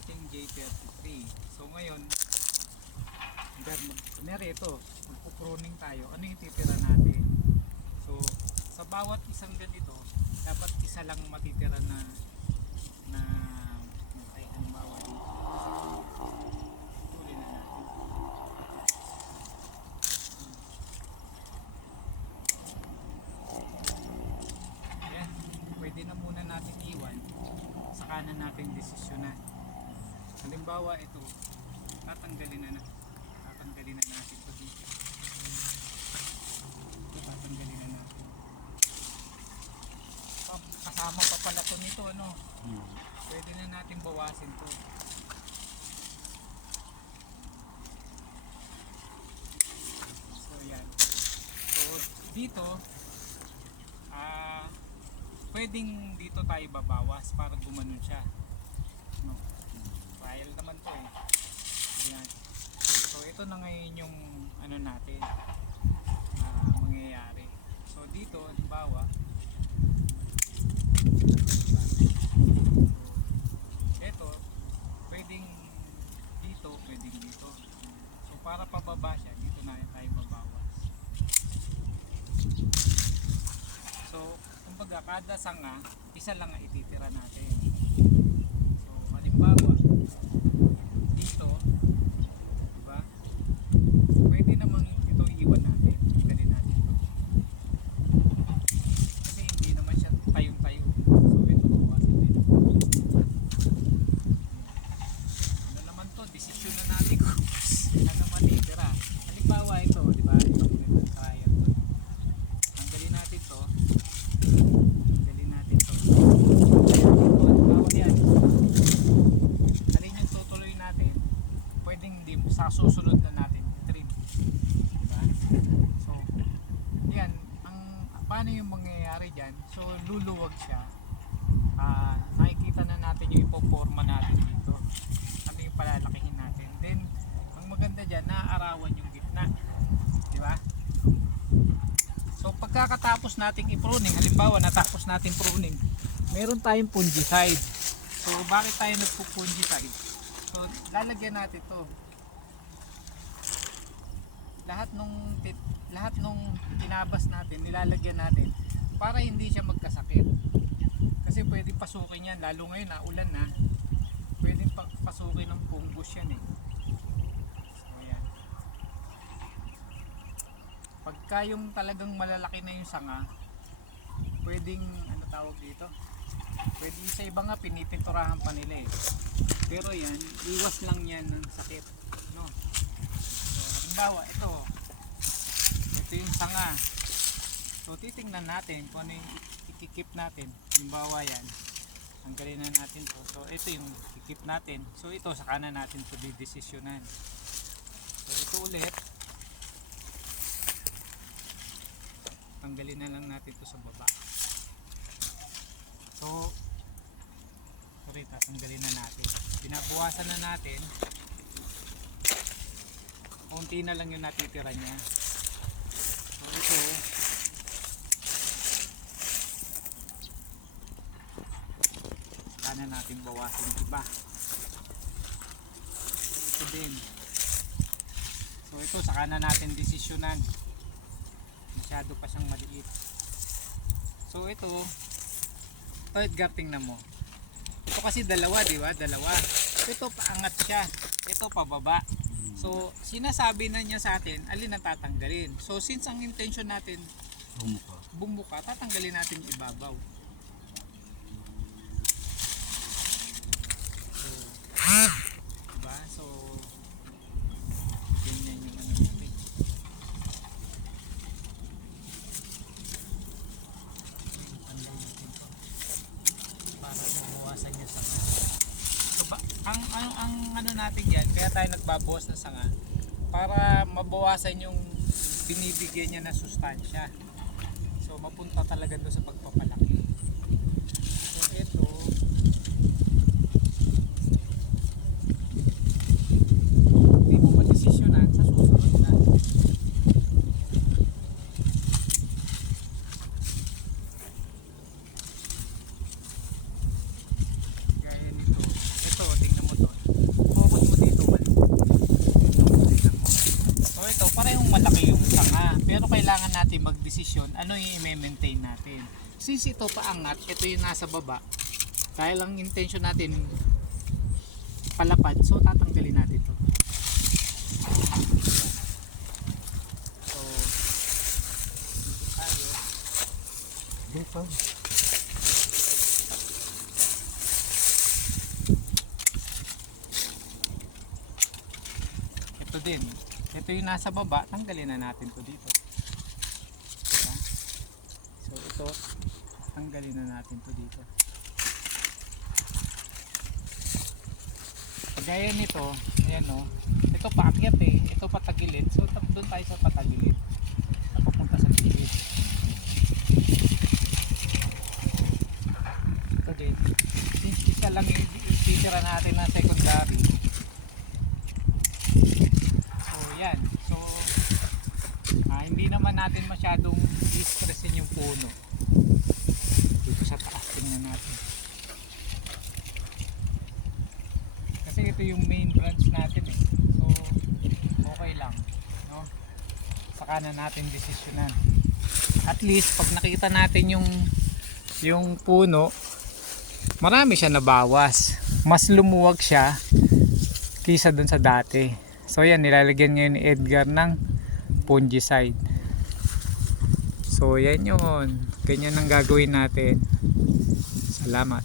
ating J33. So ngayon, kunyari ito, magpupruning tayo. Ano yung titira natin? So, sa bawat isang ganito, dapat isa lang matitira na ay halimbawa dito. Tuloy na natin. Ayan, pwede na muna natin iwan. Saka na natin desisyonan. Halimbawa ito, tatanggalin na natin ito dito. Tatanggalin na natin. Kasama pa pala ito nito, ano? Pwede na natin bawasin to. So yan. So dito, pwedeng dito tayo babawas para gumanon siya. No? Trial naman to eh. Ayan. So ito na ngayon yung ano natin mangyayari. So dito halimbawa ito pwedeng dito. So para pababa siya dito na tayo babawas. So kumbaga kada sanga isa lang ang ititira natin. So halimbawa dito, diba? Pwede naman ito iwan natin. Iwanin natin ito. Kasi hindi naman siya tayong-tayo. So ito bawasan din. Ano naman to? Desisyon na natin kung ano matitira. Halimbawa ito, diba? Ito pwede tayo ito. Tanggalin natin to. Sa susunod na natin trim, diba? So yan paano yung mangyayari dyan. So luluwag siya, nakikita na natin yung ipoporma natin dito, ano yung palalakihin natin. Then ang maganda dyan, naaarawan yung gitna, diba? So pagkakatapos nating i-pruning, halimbawa natapos natin pruning, meron tayong fungicide. So bakit tayo nagpo-fungicide? So lalagyan natin to. Lahat nung tinabas natin, nilalagyan natin para hindi siya magkasakit. Kasi pwede pasukin yan, lalo ngayon na ulan na, pwede pasukin ng fungus yan eh. So yan. Pagka yung talagang malalaki na yung sanga, pwedeng ano tawag dito, pwede sa iba nga pinipinturahan pa nila eh. Pero yan, iwas lang yan ng sakit, no? Halimbawa ito yung sanga. So titingnan natin kung ano yung ikikip natin. Halimbawa yan, tanggalin na natin to. So ito yung ikikip natin. So ito saka na natin to didesisyonan. So ito ulit, tanggalin na lang natin to sa baba. So sorry, tatanggalin na natin. Binabawasan na natin. Kunti na lang yung natitira niya. So ito, sana natin bawasin yung iba. Ito din. So ito saka na natin desisyonan. Masyado pa siyang maliit. So ito Edgar, tingnan mo. Ito kasi dalawa, di ba? Dalawa. Ito paangat siya. Ito pababa. So, sinasabi na niya sa atin, alin ang tatanggalin. So, since ang intention natin, bumuka, tatanggalin natin yung ibabaw. So, diba? So, ganyan yung ano natin. Para mabawasan niya sa ang ano natin yan, kaya tayo nagbabawas ng sanga para mabawasan yung binibigyan niya na sustansya. So mapunta talaga doon sa pagpapalaki. So ito hindi mo madesisyonan sa susunod na. Gaya nito. Ito, tingnan mo to. Pero kailangan natin magdesisyon ano yung i-maintain natin. Since ito paangat, ito yung nasa baba. Dahil ang intention natin palapad, so tatanggalin natin ito. So, dito tayo. Ito din. Ito yung nasa baba, tanggalin na natin to dito. Diba? So ito, tanggalin na natin to dito. Gaya nito, ayan o. Ito paakyat eh. Ito patagilid. So doon tayo sa patagilid. Napapunta sa gilid. Ito din. Since isa lang yung titira natin na secondary. So yan. So hindi naman natin masyadong i-stressin yung puno. Dito sa taas tingnan natin. Kasi ito yung main branch natin eh. So okay lang, no? Saka na natin desisyonan. At least pag nakita natin yung puno, marami siya nabawas. Mas lumuwag siya kaysa dun sa dati. So yan, nilalagyan ngayon ni Edgar ng fungicide. So yan yun. Ganyan ang gagawin natin. Salamat.